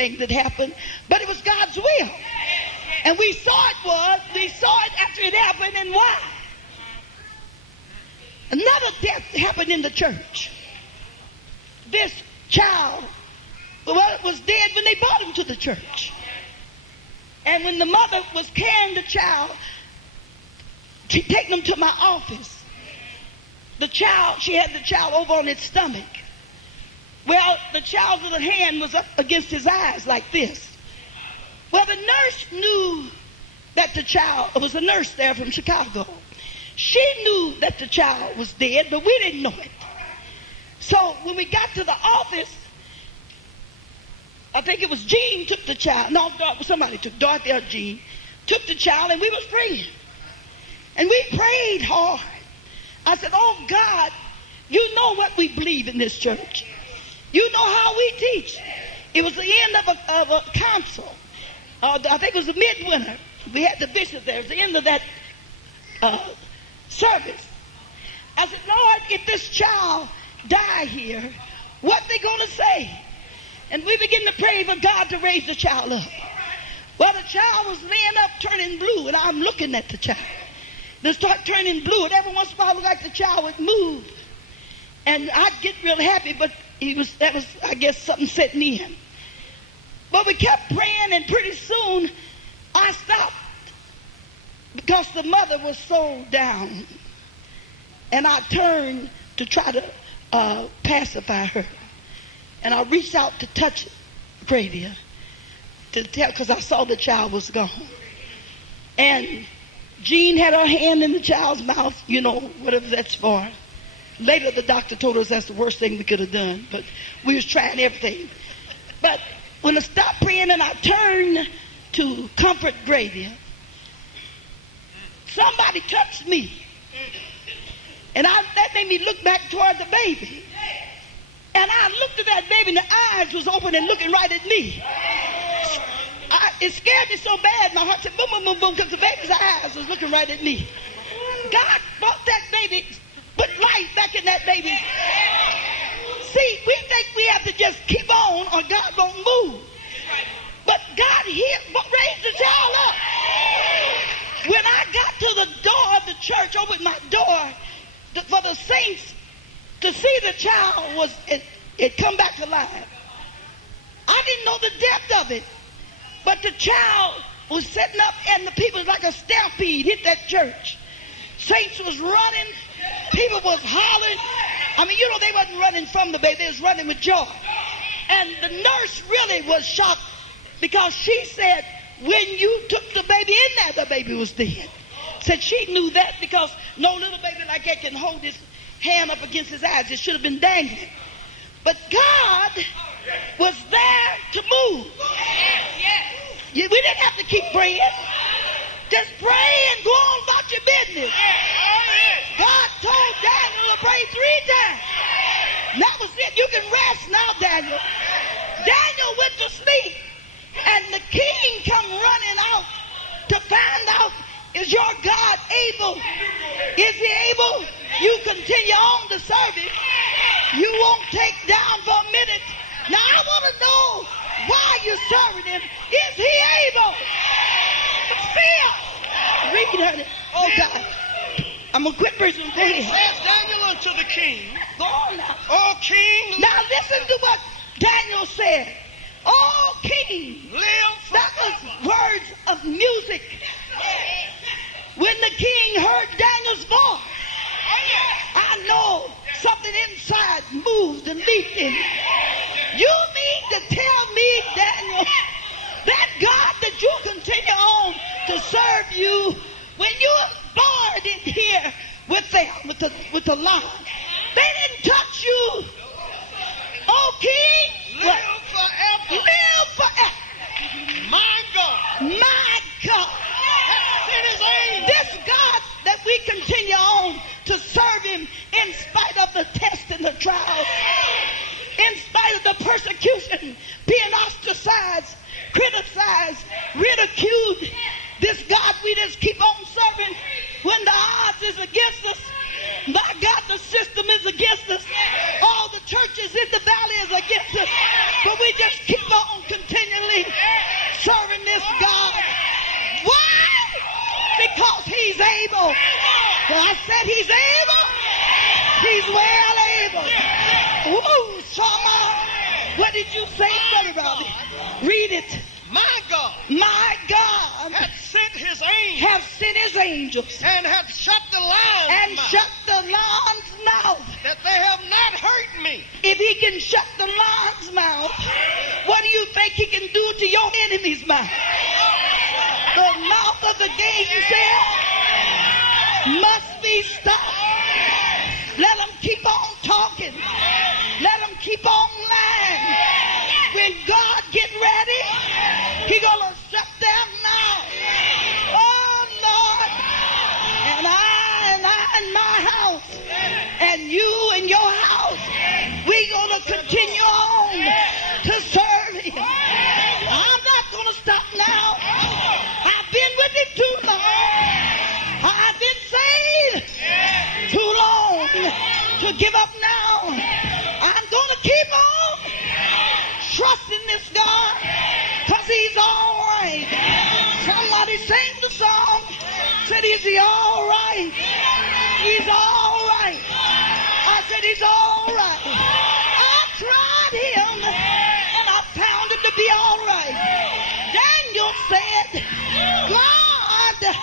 thing that happened, but it was God's will. And we saw it after it happened, and why? Another death happened in the church. This child was dead when they brought him to the church. And when the mother was carrying the child, she taking him to my office. She had the child over on its stomach. Well, the child's little hand was up against his eyes like this. Well, the nurse knew that the child, it was a nurse there from Chicago. She knew that the child was dead, but we didn't know it. So when we got to the office, I think it was Jean took the child. No, somebody took, Dorothy or Jean, took the child, and we was praying. And we prayed hard. I said, oh God, you know what we believe in this church. You know how we teach. It was the end of a council. I think it was the midwinter. We had the bishop there. It was the end of that service. I said, Lord, if this child die here, what they going to say? And we begin to pray for God to raise the child up. Well, the child was laying up turning blue, and I'm looking at the child. They start turning blue, and every once in a while, it looked like the child would move. And I'd get real happy, but that was, I guess, something setting in. But we kept praying, and pretty soon, I stopped because the mother was so down. And I turned to try to pacify her. And I reached out to touch Gradia to tell, because I saw the child was gone. And Jean had her hand in the child's mouth, whatever that's for. Later, the doctor told us that's the worst thing we could have done, but we was trying everything. But when I stopped praying and I turned to comfort Gradia, somebody touched me. And that made me look back toward the baby. And I looked at that baby, and the eyes was open and looking right at me. It scared me so bad, my heart said boom, boom, boom, boom, because the baby's eyes was looking right at me. God brought that baby, put life back in that baby. See, we think we have to just keep on or God won't move. But God raised the child up. When I got to the door of the church, opened my door for the saints to see the child it come back to life. I didn't know the depth of it. But the child was setting up, and the people, like a stampede, hit that church. Saints was running. People was hollering. I mean, they wasn't running from the baby. They was running with joy. And the nurse really was shocked because she said, when you took the baby in there, the baby was dead. Said she knew that because no little baby like that can hold his hand up against his eyes. It should have been dangling. But God was there to move. We didn't have to keep praying. Just pray and go on about your business. God told Daniel to pray 3 times. That was it. You can rest now, Daniel. Daniel went to sleep, and the king come running out to find out, is your God able? Is he able? You continue on to serve him. You won't take down for a minute. Now I want to know why you're serving him. Is he able? Still. Read honey. Oh God. I'm going to quit preaching. Go ahead. Says Daniel unto the king. Go on now. O king. Now listen to what Daniel said. O king. Live forever. That was words of music. When the king heard Daniel's voice, I know something inside moved and leaped in. You mean to tell me, Daniel, that God that you continue on to serve you, when you were born in here with the lion, they didn't touch you. Oh, king, Live forever. live forever. My God. My God. It is angel. This God that we continue on to serve him in spite of the test and the trial, in spite of the persecution, being ostracized, criticized, ridiculed. This God we just keep on serving when the odds is against us. My God, the I said he's able. He's well able. Woo, Shama. What did you say, Brother Robbie? Read it. My God My God hath sent his angel have sent his angels and hath shut the lion's and mouth, shut the lion's mouth. that they have not hurt me. If he can shut the lion's mouth, what do you think he can do to your enemy's mouth? The mouth of the gainsayers must be stopped. Let them keep on talking. Let them keep on lying. When God get ready, he gonna shut their mouth. Oh Lord, and I and my house, and you and your house, we gonna continue on to serve him. I'm not gonna stop now. I've been with him too long. I've been saved too long to give up now. I'm gonna keep on trusting this God, because he's all right. Somebody sang the song, said, is he all right? He's all right. I said, he's all right. I tried him, and I found him to be all right. Daniel said, God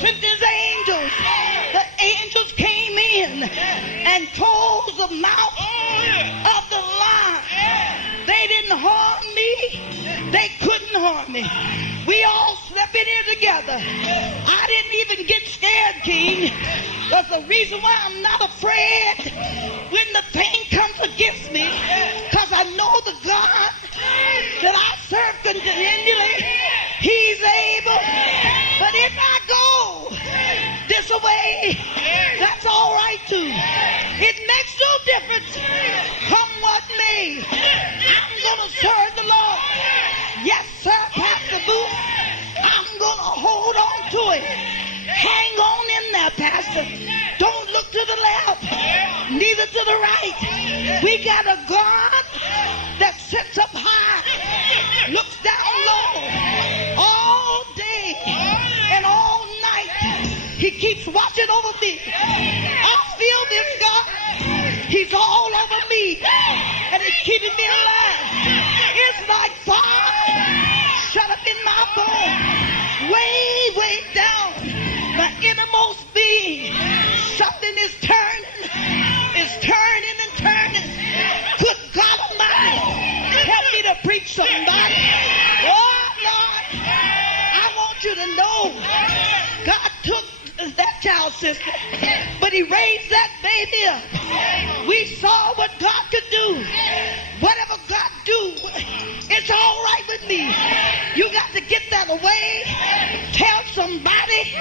sent his angels. The angels came in and closed the mouth of the lion. They didn't harm me. They couldn't harm me. We all slept in here together. I didn't even get scared, King. That's the reason why I'm not afraid when the thing comes against me, because I know the God that I serve continually. He's able. But if I go this way, that's all right too. It makes no difference. Come what may, I'm going to serve the Lord. Yes, sir, Pastor Booth. I'm going to hold on to it. Hang on in there, Pastor. Don't look to the left, neither to the right. We got a God that sits up high, looks down low, all day and all night. He keeps watching over me. I feel this God. He's all over me, and he's keeping me alive. It's like fire shut up in my bones, way down my innermost being. Something is turning and turning. Good God Almighty, help me to preach somebody. Oh Lord, I want you to know God took that child sister, but he raised that baby up. We saw what God could do. Whatever God do, it's all right with me. You got to get that away. Tell somebody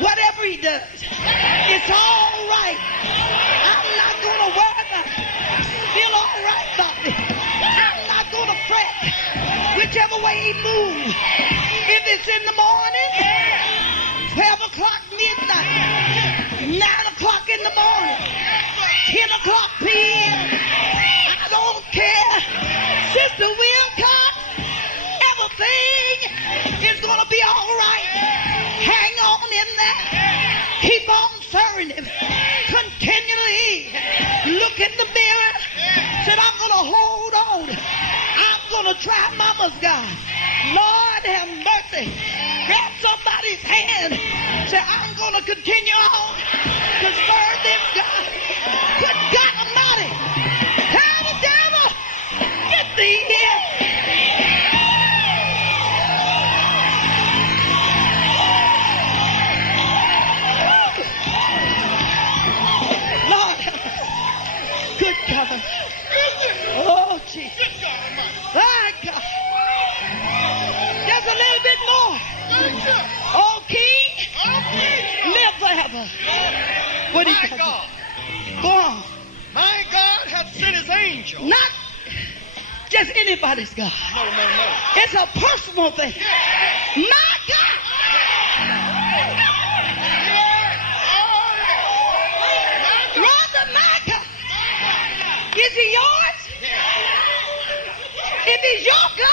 whatever he does, it's all right. I'm not going to worry about it. Feel all right about it. I'm not going to fret whichever way he moves. If it's in the morning, 12 o'clock midnight, 9 o'clock in the morning, 10 o'clock p.m., I don't care. Sister Wilcox, everything is going to be all right. Hang on in there. Keep on serving him. Continually look in the mirror. Said, I'm going to hold on. I'm going to try Mama's God. Lord have mercy. Grab somebody's hand. Say, I'm going to continue on to serve this God. Good God Almighty. Tell the devil, get thee here. Lord, good God. Oh, Jesus. My God. Just a little bit more. Oh, King, live forever. What do you My got? God, Go on. my God hath sent his angel. Not just anybody's God. No. It's a personal thing. My God. Rhonda, my God. Is he yours? If he's your God,